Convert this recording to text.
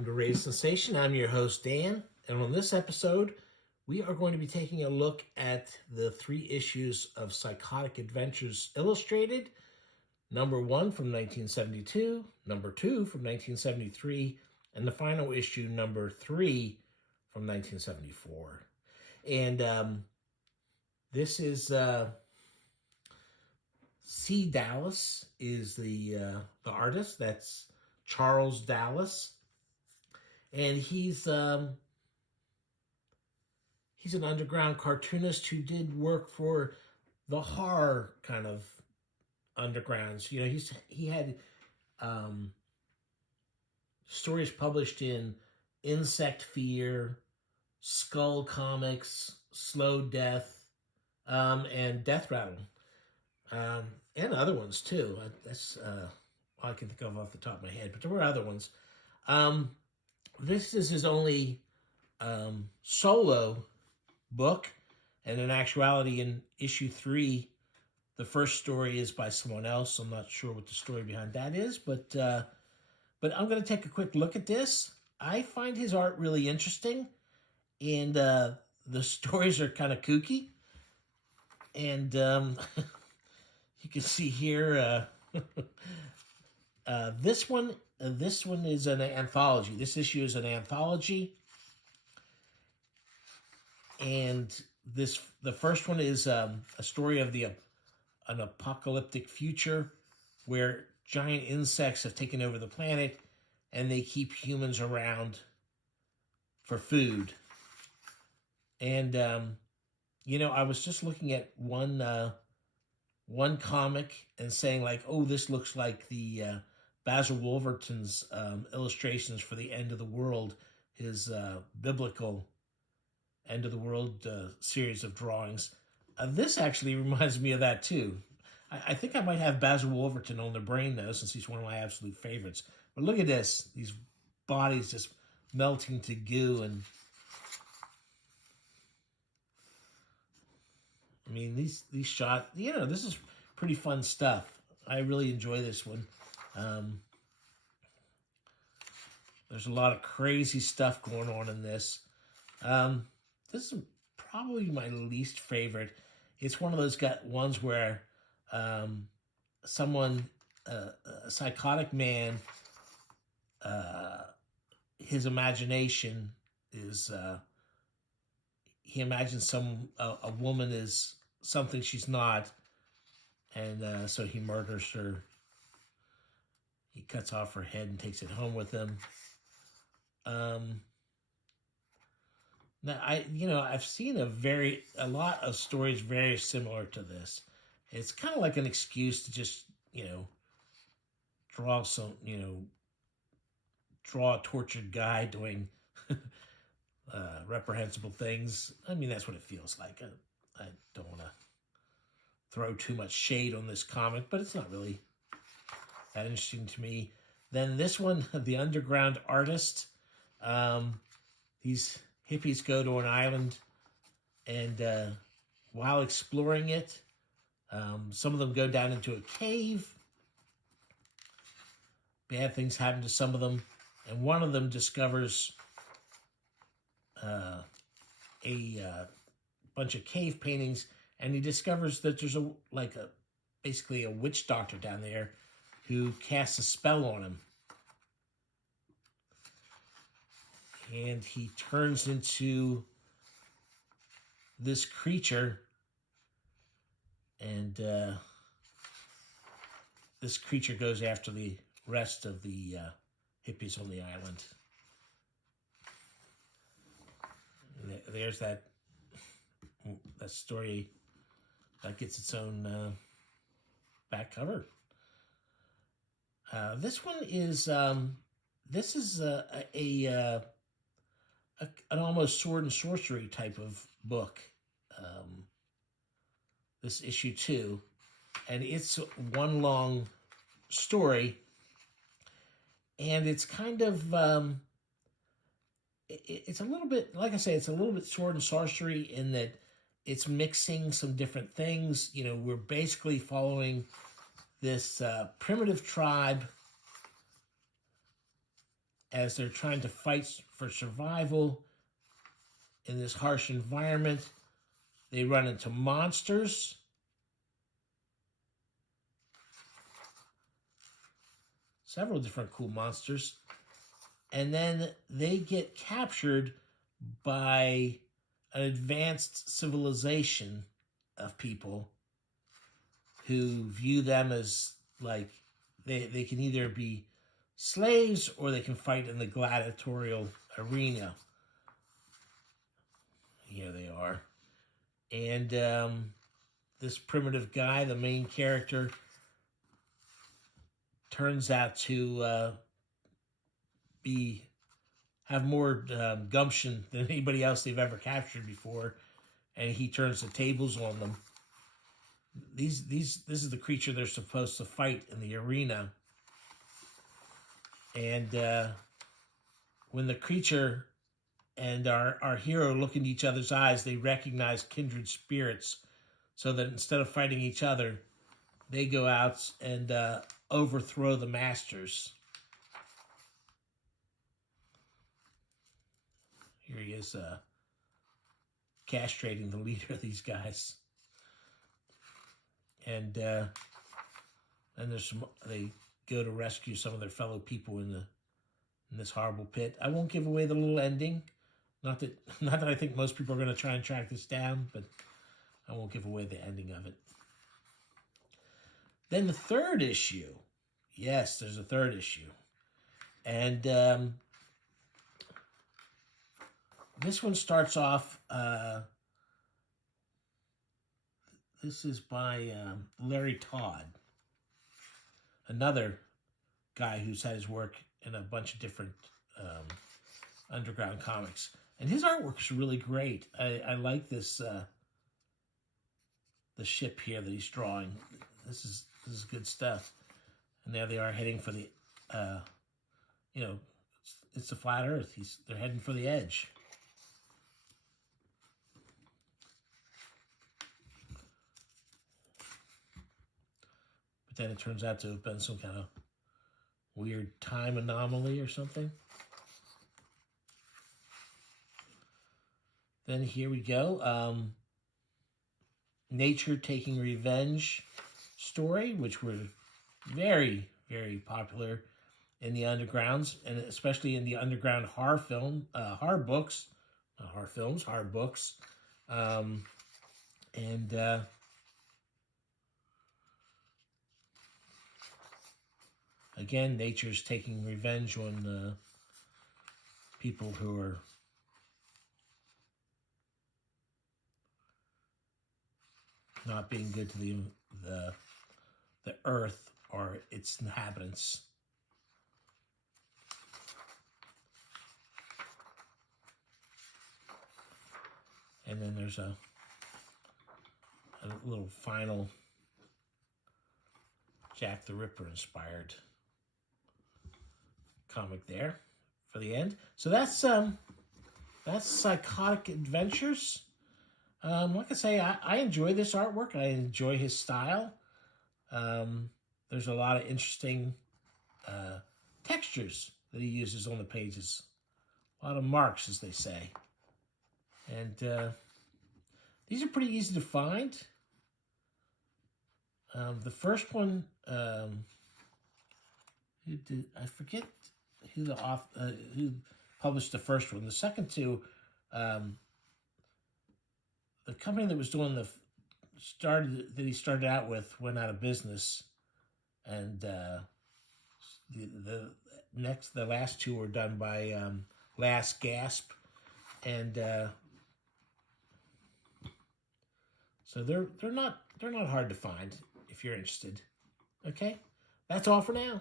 welcome to Raise Sensation. I'm your host, Dan, and on this episode, we are going to be taking a look at the 3 issues of Psychotic Adventures Illustrated, number 1 from 1972, number 2 from 1973, and the final issue, number 3 from 1974. And this is C. Dallas is the artist. That's Charles Dallas, and he's an underground cartoonist who did work for the horror kind of undergrounds. You know, he had stories published in Insect Fear, Skull Comics, Slow Death, and Death Rattle, and other ones too. That's all I can think of off the top of my head, but there were other ones. This is his only solo book, and in actuality, in issue 3, the first story is by someone else. I'm not sure what the story behind that is, but I'm going to take a quick look at this. I find his art really interesting, and the stories are kind of kooky. And you can see here, this one is an anthology. This issue is an anthology, and the first one is a story of an apocalyptic future where giant insects have taken over the planet, and they keep humans around for food. And you know, I was just looking at one comic and saying like, oh, this looks like the Basil Wolverton's illustrations for the End of the World, his biblical End of the World series of drawings. This actually reminds me of that too. I think I might have Basil Wolverton on the brain though, since he's one of my absolute favorites. But look at this, these bodies just melting to goo, and I mean, these shots, you know, this is pretty fun stuff. I really enjoy this one. There's a lot of crazy stuff going on in this. This is probably my least favorite. It's one of those ones where someone, a psychotic man, his imagination is, he imagines a woman is something she's not, and so he murders her. He cuts off her head and takes it home with him. Now I've seen a lot of stories very similar to this. It's kind of like an excuse to just, draw draw a tortured guy doing reprehensible things. I mean, that's what it feels like. I don't want to throw too much shade on this comic, but it's not really that interesting to me. Then this one, The Underground Artist. These hippies go to an island, and while exploring it, some of them go down into a cave. Bad things happen to some of them, and one of them discovers a bunch of cave paintings, and he discovers that there's basically a witch doctor down there who casts a spell on him. And he turns into this creature, and this creature goes after the rest of the hippies on the island. And there's that story that gets its own back cover. This one is an almost sword and sorcery type of book. This issue 2, and it's one long story, and it's kind of it's a little bit, like I say, it's a little bit sword and sorcery in that it's mixing some different things. We're basically following this primitive tribe as they're trying to fight for survival in this harsh environment. They run into monsters. Several different cool monsters. And then they get captured by an advanced civilization of people who view them as like they can either be slaves or they can fight in the gladiatorial arena. Here they are. And this primitive guy, the main character, turns out to have more gumption than anybody else they've ever captured before, and he turns the tables on them. This is the creature they're supposed to fight in the arena. And when the creature and our hero look into each other's eyes, they recognize kindred spirits, so that instead of fighting each other, they go out and overthrow the masters. Here he is castrating the leader of these guys. And then they go to rescue some of their fellow people in this horrible pit. I won't give away the little ending. Not that I think most people are going to try and track this down, but I won't give away the ending of it. Then the third issue. Yes, there's a third issue. And this one starts off, this is by Larry Todd, another guy who's had his work in a bunch of different underground comics. And his artwork is really great. I like this, the ship here that he's drawing. This is good stuff. And there they are heading for the, it's a flat Earth. They're heading for the edge. But then it turns out to have been some kind of weird time anomaly or something. Then here we go. Nature Taking Revenge story, which were very, very popular in the undergrounds, and especially in the underground horror books. Again, nature's taking revenge on people who are not being good to the earth or its inhabitants. And then there's a little final Jack the Ripper inspired comic there for the end. So that's Psychotic Adventures. Like I say, I enjoy this artwork. I enjoy his style. There's a lot of interesting textures that he uses on the pages. A lot of marks, as they say. And these are pretty easy to find. The first one, I forget who published the first one. The second two, the company that was doing that he started out with went out of business, and the last two were done by Last Gasp, and so they're not hard to find if you're interested. Okay, that's all for now.